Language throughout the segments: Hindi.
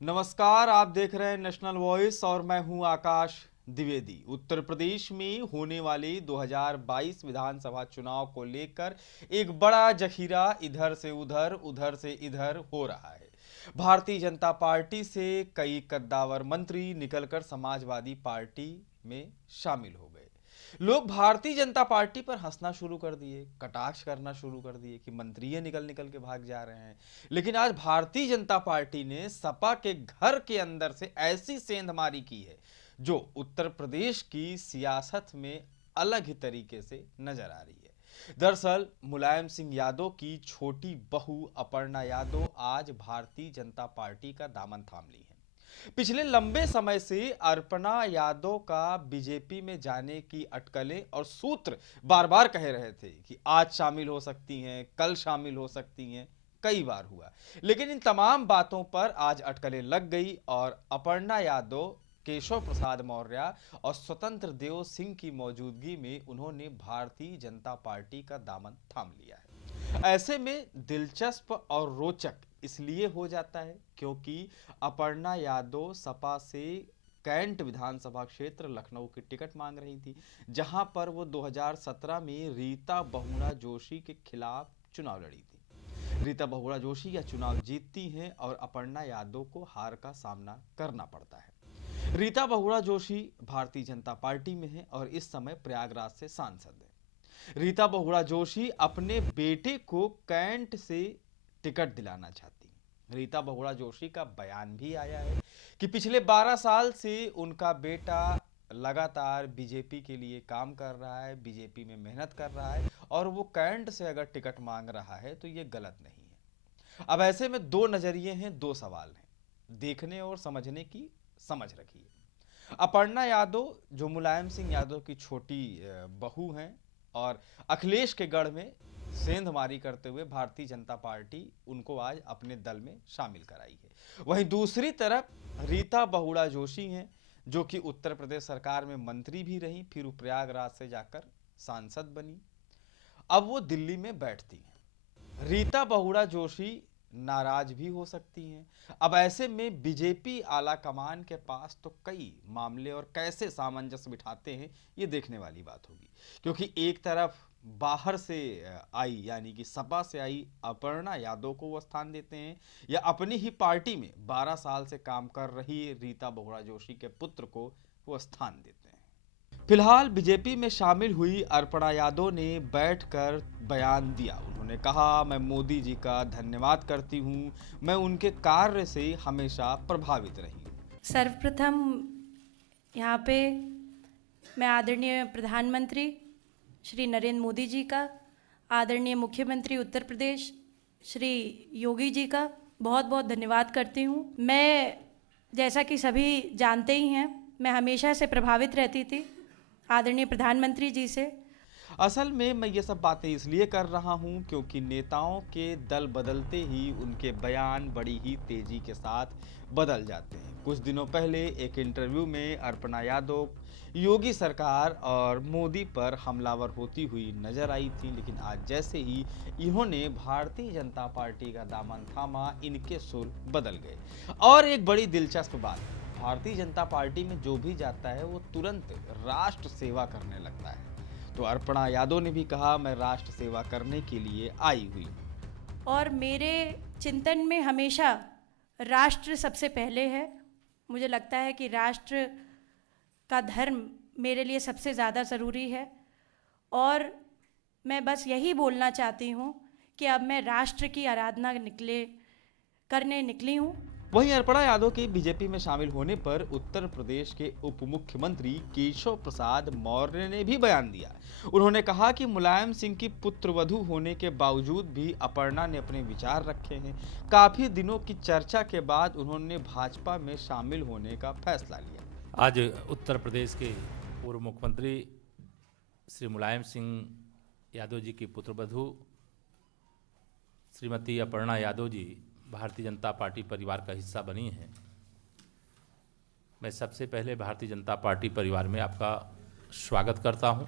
नमस्कार, आप देख रहे हैं नेशनल वॉइस और मैं हूं आकाश द्विवेदी। उत्तर प्रदेश में होने वाली 2022 विधानसभा चुनाव को लेकर एक बड़ा जखीरा इधर से उधर से इधर हो रहा है। भारतीय जनता पार्टी से कई कद्दावर मंत्री निकलकर समाजवादी पार्टी में शामिल हो गए। लोग भारतीय जनता पार्टी पर हंसना शुरू कर दिए, कटाक्ष करना शुरू कर दिए कि मंत्री ये निकल निकल के भाग जा रहे हैं। लेकिन आज भारतीय जनता पार्टी ने सपा के घर के अंदर से ऐसी सेंधमारी की है जो उत्तर प्रदेश की सियासत में अलग ही तरीके से नजर आ रही है। दरअसल मुलायम सिंह यादव की छोटी बहू अपर्णा यादव आज भारतीय जनता पार्टी का दामन थाम ली है। पिछले लंबे समय से अर्पणा यादव का बीजेपी में जाने की अटकलें और सूत्र बार बार कह रहे थे कि आज शामिल हो सकती हैं, कल शामिल हो सकती हैं। कई बार हुआ, लेकिन इन तमाम बातों पर आज अटकलें लग गई और अपर्णा यादव, केशव प्रसाद मौर्य और स्वतंत्र देव सिंह की मौजूदगी में उन्होंने भारतीय जनता पार्टी का दामन थाम लिया है। ऐसे में दिलचस्प और रोचक इसलिए हो जाता है क्योंकि अपर्णा यादव सपा से कैंट विधानसभा क्षेत्र लखनऊ की टिकट मांग रही थी, जहां पर वो 2017 में रीता बहुगुणा जोशी के खिलाफ चुनाव लड़ी थी। रीता बहुगुणा जोशी यह चुनाव जीतती हैं और अपर्णा यादव को हार का सामना करना पड़ता है। रीता बहुगुणा जोशी भारतीय जनता पार्टी में है और इस समय प्रयागराज से सांसद है। रीता बहुगुणा जोशी अपने बेटे को कैंट से टिकट दिलाना चाहती हैं। रीता बहुगुणा जोशी का बयान भी आया है कि पिछले 12 साल से उनका बेटा लगातार बीजेपी के लिए काम कर रहा है, बीजेपी में मेहनत कर रहा है और वो कैंट से अगर टिकट मांग रहा है तो ये गलत नहीं है। अब ऐसे में दो नजरिए हैं, दो सवाल हैं, देखने और समझने की समझ रखिए। अपर्णा यादव जो मुलायम सिंह यादव की छोटी बहू हैं और अखिलेश के गढ़ में सेंधमारी करते हुए भारतीय जनता पार्टी उनको आज अपने दल में शामिल कराई है। वहीं दूसरी तरफ रीता बहुगुणा जोशी हैं जो कि उत्तर प्रदेश सरकार में मंत्री भी रही, फिर वो प्रयागराज से जाकर सांसद बनी, अब वो दिल्ली में बैठती हैं। रीता बहुगुणा जोशी नाराज भी हो सकती हैं। अब ऐसे में बीजेपी आला कमान के पास तो कई मामले और कैसे सामंजस्य बिठाते हैं ये देखने वाली बात होगी, क्योंकि एक तरफ बाहर से आई यानी कि सपा से आई अपर्णा यादव को वो स्थान देते हैं या अपनी ही पार्टी में 12 साल से काम कर रही रीता बहुगुणा जोशी के पुत्र को वो स्थान देते हैं। फिलहाल बीजेपी में शामिल हुई अर्पणा यादव ने बैठकर बयान दिया। उन्होंने कहा, मैं मोदी जी का धन्यवाद करती हूँ, मैं उनके कार्य से हमेशा प्रभावित रही हूँ। सर्वप्रथम यहाँ पे मैं आदरणीय प्रधानमंत्री श्री नरेंद्र मोदी जी का, आदरणीय मुख्यमंत्री उत्तर प्रदेश श्री योगी जी का बहुत बहुत धन्यवाद करती हूँ। मैं जैसा कि सभी जानते ही हैं, मैं हमेशा से प्रभावित रहती थी आदरणीय प्रधानमंत्री जी से। असल में मैं ये सब बातें इसलिए कर रहा हूँ क्योंकि नेताओं के दल बदलते ही उनके बयान बड़ी ही तेजी के साथ बदल जाते हैं। कुछ दिनों पहले एक इंटरव्यू में अर्पणा यादव योगी सरकार और मोदी पर हमलावर होती हुई नजर आई थी, लेकिन आज जैसे ही इन्होंने भारतीय जनता पार्टी का दामन थामा, इनके सुर बदल गए। और एक बड़ी दिलचस्प बात, भारतीय जनता पार्टी में जो भी जाता है वो तुरंत राष्ट्र सेवा करने लगता है। तो अर्पणा यादव ने भी कहा, मैं राष्ट्र सेवा करने के लिए आई हुई हूँ। और मेरे चिंतन में हमेशा राष्ट्र सबसे पहले है। मुझे लगता है कि राष्ट्र का धर्म मेरे लिए सबसे ज़्यादा ज़रूरी है और मैं बस यही बोलना चाहती हूँ कि अब मैं राष्ट्र की आराधना करने निकली हूँ। वहीं अर्पणा यादव के बीजेपी में शामिल होने पर उत्तर प्रदेश के उप मुख्यमंत्री केशव प्रसाद मौर्य ने भी बयान दिया। उन्होंने कहा कि मुलायम सिंह की पुत्रवधू होने के बावजूद भी अपर्णा ने अपने विचार रखे हैं। काफी दिनों की चर्चा के बाद उन्होंने भाजपा में शामिल होने का फैसला लिया। आज उत्तर प्रदेश के पूर्व मुख्यमंत्री श्री मुलायम सिंह यादव जी की पुत्रवधू श्रीमती अपर्णा यादव जी भारतीय जनता पार्टी परिवार का हिस्सा बनी हैं। मैं सबसे पहले भारतीय जनता पार्टी परिवार में आपका स्वागत करता हूं।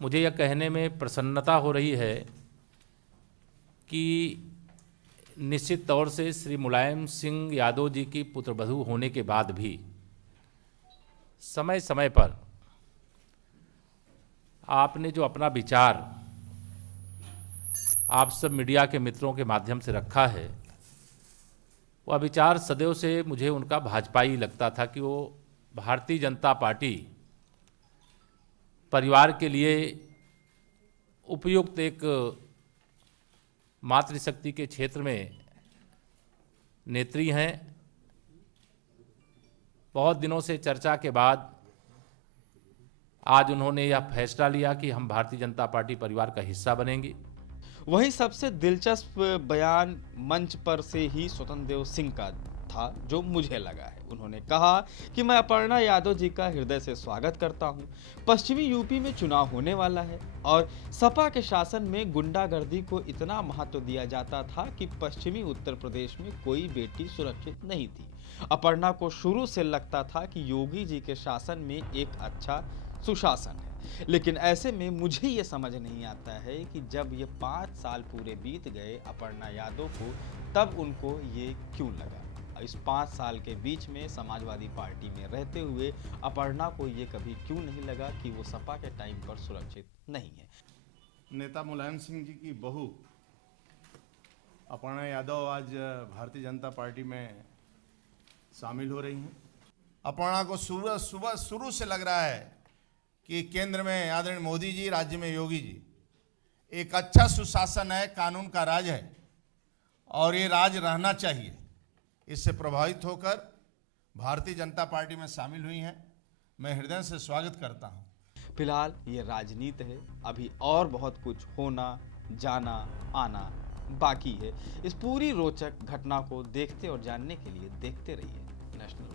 मुझे यह कहने में प्रसन्नता हो रही है कि निश्चित तौर से श्री मुलायम सिंह यादव जी की पुत्रवधू होने के बाद भी समय समय पर आपने जो अपना विचार आप सब मीडिया के मित्रों के माध्यम से रखा है, वह विचार सदैव से मुझे उनका भाजपाई लगता था कि वो भारतीय जनता पार्टी परिवार के लिए उपयुक्त एक मातृशक्ति के क्षेत्र में नेत्री हैं। बहुत दिनों से चर्चा के बाद आज उन्होंने यह फैसला लिया कि हम भारतीय जनता पार्टी परिवार का हिस्सा बनेंगे। वहीं सबसे दिलचस्प बयान मंच पर से ही स्वतंत्र देव सिंह का था, जो मुझे लगा है। उन्होंने कहा कि मैं अपर्णा यादव जी का हृदय से स्वागत करता हूं। पश्चिमी यूपी में चुनाव होने वाला है और सपा के शासन में गुंडागर्दी को इतना महत्व दिया जाता था कि पश्चिमी उत्तर प्रदेश में कोई बेटी सुरक्षित नहीं थी। अपर्णा को शुरू से लगता था कि योगी जी के शासन में एक अच्छा सुशासन है, लेकिन ऐसे में मुझे ये समझ नहीं आता है कि जब ये 5 साल पूरे बीत गए अपर्णा यादव को, तब उनको ये क्यों लगा। इस 5 साल के बीच में समाजवादी पार्टी में रहते हुए अपर्णा को ये कभी क्यों नहीं लगा कि वो सपा के टाइम पर सुरक्षित नहीं है। नेता मुलायम सिंह जी की बहू अपर्णा यादव आज भारतीय जनता पार्टी में शामिल हो रही हैं। अपर्णा को शुरू से लग रहा है कि केंद्र में आदरणीय मोदी जी, राज्य में योगी जी, एक अच्छा सुशासन है, कानून का राज है और ये राज रहना चाहिए। इससे प्रभावित होकर भारतीय जनता पार्टी में शामिल हुई हैं। मैं हृदय से स्वागत करता हूं। फिलहाल ये राजनीति है, अभी और बहुत कुछ होना, जाना, आना बाकी है। इस पूरी रोचक घटना को देखते और जानने के लिए देखते रहिए नेशनल।